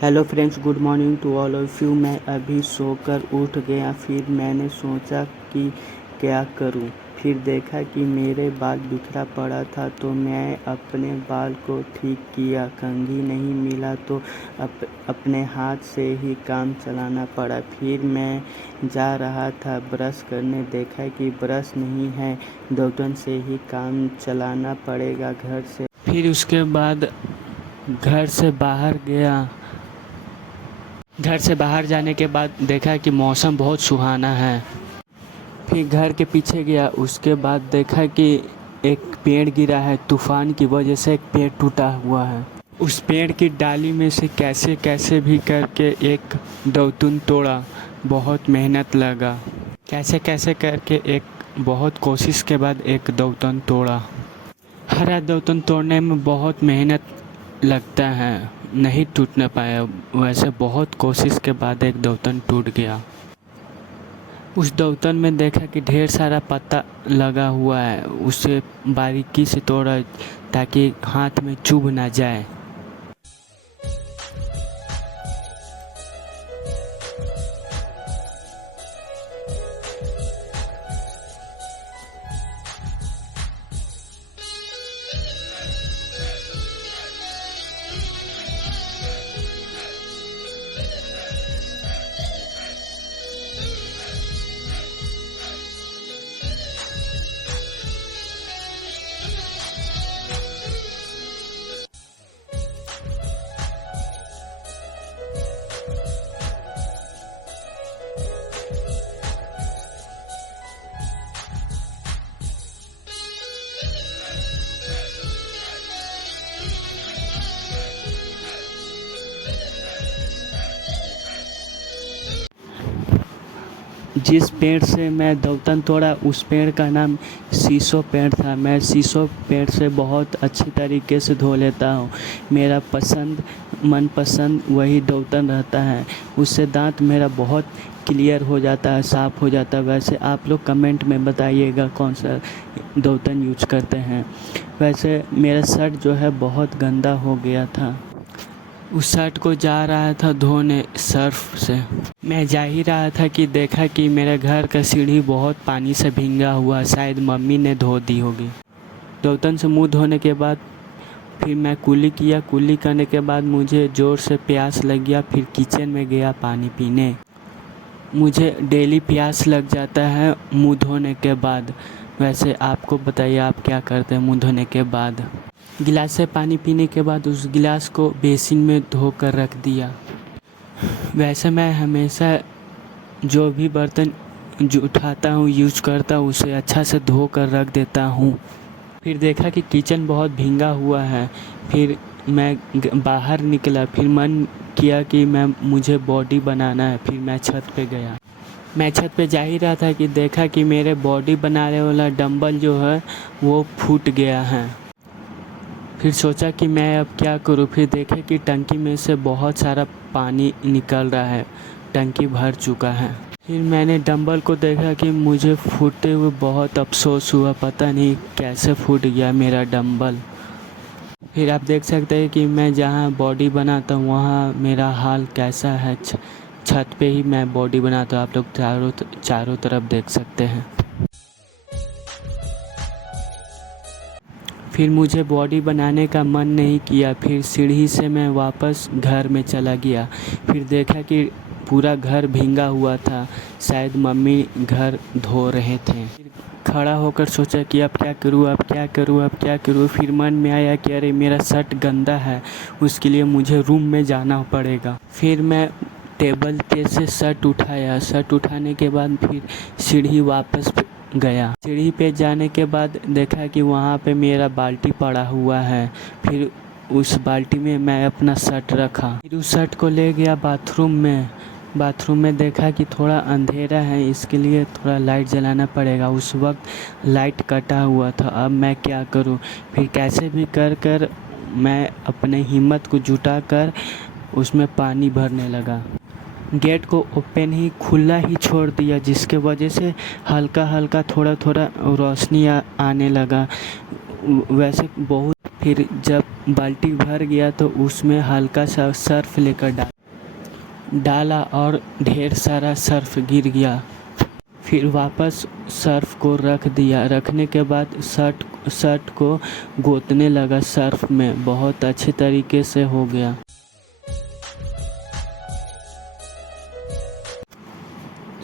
Hello friends, good morning to all of you. मैं अभी सोकर उठ गया। फिर मैंने सोचा कि क्या करूं। फिर देखा कि मेरे बाल बिखरा पड़ा था, तो मैं अपने बाल को ठीक किया। कंघी नहीं मिला तो अपने हाथ से ही काम चलाना पड़ा। फिर मैं जा रहा था ब्रश करने, देखा कि ब्रश नहीं है, दातुन से ही काम चलाना पड़ेगा घर से। फिर उसके बाद घर से बाहर गया। घर से बाहर जाने के बाद देखा कि मौसम बहुत सुहाना है। फिर घर के पीछे गया। उसके बाद देखा कि एक पेड़ गिरा है। तूफान की वजह से एक पेड़ टूटा हुआ है। उस पेड़ की डाली में से कैसे कैसे भी करके एक दातुन तोड़ा। बहुत मेहनत लगा। कैसे कैसे करके एक बहुत कोशिश के बाद एक दातुन तोड़ा। हरा दातुन तोड़ने में बहुत मेहनत लगता है, नहीं टूट ना पाया। वैसे बहुत कोशिश के बाद एक दातुन टूट गया। उस दातुन में देखा कि ढेर सारा पत्ता लगा हुआ है। उसे बारीकी से तोड़ा ताकि हाथ में चुभ ना जाए। जिस पेड़ से मैं दातुन तोड़ा उस पेड़ का नाम शीशो पेड़ था। मैं शीशो पेड़ से बहुत अच्छी तरीके से धो लेता हूँ। मेरा मनपसंद वही दातुन रहता है। उससे दांत मेरा बहुत क्लियर हो जाता है, साफ़ हो जाता है। वैसे आप लोग कमेंट में बताइएगा कौन सा दातुन यूज करते हैं। वैसे मेरा शर्ट जो है बहुत गंदा हो गया था। उस शर्ट को जा रहा था धोने सर्फ से। मैं जा ही रहा था कि देखा कि मेरे घर का सीढ़ी बहुत पानी से भींगा हुआ। शायद मम्मी ने धो दी होगी। दातुन से मुंह धोने के बाद फिर मैं कुल्ली किया। कुल्ली करने के बाद मुझे ज़ोर से प्यास लग गया। फिर किचन में गया पानी पीने। मुझे डेली प्यास लग जाता है मुंह धोने के बाद। वैसे आपको बताइए आप क्या करते हैं मुंह धोने के बाद। गिलास से पानी पीने के बाद उस गिलास को बेसिन में धोकर रख दिया। वैसे मैं हमेशा जो भी बर्तन जो उठाता हूँ यूज करता हूँ उसे अच्छा से धो कर रख देता हूँ। फिर देखा कि किचन बहुत भींगा हुआ है। फिर मैं बाहर निकला। फिर मन किया कि मुझे बॉडी बनाना है। फिर मैं छत पे गया। मैं छत पे जा ही रहा था कि देखा कि मेरे बॉडी बनाने वाला डंबल जो है वो फूट गया है। फिर सोचा कि मैं अब क्या करूं। फिर देखे कि टंकी में से बहुत सारा पानी निकल रहा है, टंकी भर चुका है। फिर मैंने डंबल को देखा कि मुझे फूटते हुए बहुत अफसोस हुआ। पता नहीं कैसे फूट गया मेरा डंबल। फिर आप देख सकते हैं कि मैं जहाँ बॉडी बनाता हूँ वहाँ मेरा हाल कैसा है। छत पे ही मैं बॉडी बनाता हूँ। आप लोग चारों तरफ देख सकते हैं। फिर मुझे बॉडी बनाने का मन नहीं किया। फिर सीढ़ी से मैं वापस घर में चला गया। फिर देखा कि पूरा घर भींगा हुआ था। शायद मम्मी घर धो रहे थे। फिर खड़ा होकर सोचा कि अब क्या करूँ, अब क्या करूँ, अब क्या करूँ। फिर मन में आया कि अरे मेरा शर्ट गंदा है, उसके लिए मुझे रूम में जाना पड़ेगा। फिर मैं टेबल पे से शर्ट उठाया। शर्ट उठाने के बाद फिर सीढ़ी वापस गया। सीढ़ी पे जाने के बाद देखा कि वहाँ पे मेरा बाल्टी पड़ा हुआ है। फिर उस बाल्टी में मैं अपना शर्ट रखा। फिर उस शर्ट को ले गया बाथरूम में। बाथरूम में देखा कि थोड़ा अंधेरा है, इसके लिए थोड़ा लाइट जलाना पड़ेगा। उस वक्त लाइट कटा हुआ था। अब मैं क्या करूं। फिर कैसे भी कर मैं अपने हिम्मत को जुटा कर उसमें पानी भरने लगा। गेट को ओपन ही खुला ही छोड़ दिया, जिसके वजह से हल्का हल्का थोड़ा थोड़ा रोशनी आने लगा। वैसे बहुत। फिर जब बाल्टी भर गया तो उसमें हल्का सा सर्फ लेकर डाल। डाला और ढेर सारा सर्फ गिर गया। फिर वापस सर्फ को रख दिया। रखने के बाद शर्ट को गोतने लगा सर्फ में। बहुत अच्छे तरीके से हो गया।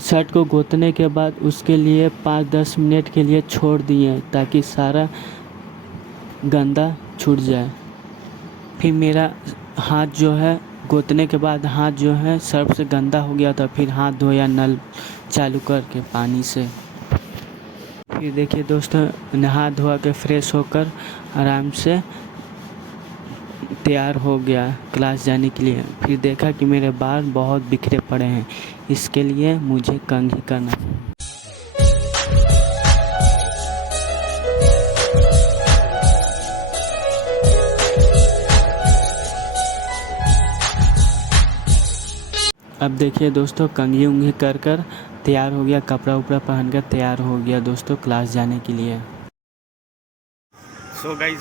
शर्ट को गोतने के बाद उसके लिए 5-10 मिनट के लिए छोड़ दिए ताकि सारा गंदा छूट जाए। फिर मेरा हाथ जो है गोतने के बाद हाथ जो है सर्फ से गंदा हो गया था। फिर हाथ धोया नल चालू करके पानी से। फिर देखिए दोस्तों, नहा धोआ के फ्रेश होकर आराम से तैयार हो गया क्लास जाने के लिए। फिर देखा कि मेरे बाल बहुत बिखरे पड़े हैं। इसके लिए मुझे कंघी करना है। अब देखिए दोस्तों, कंघी उंघी कर तैयार हो गया। कपड़ा उपड़ा पहन कर तैयार हो गया दोस्तों क्लास जाने के लिए। सो गाइस,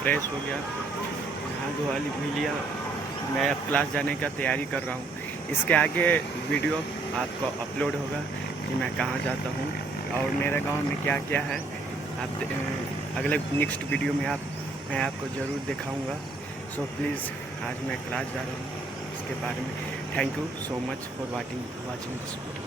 फ्रेश हो गया, नहा धोआ भी लिया। मैं अब क्लास जाने का तैयारी कर रहा हूँ। इसके आगे वीडियो आपको अपलोड होगा कि मैं कहाँ जाता हूँ और मेरे गांव में क्या क्या है। आप अगले नेक्स्ट वीडियो में मैं आपको ज़रूर दिखाऊंगा। सो प्लीज़, आज मैं क्लास जा रहा हूँ, इसके बारे में। Thank you so much for watching this video.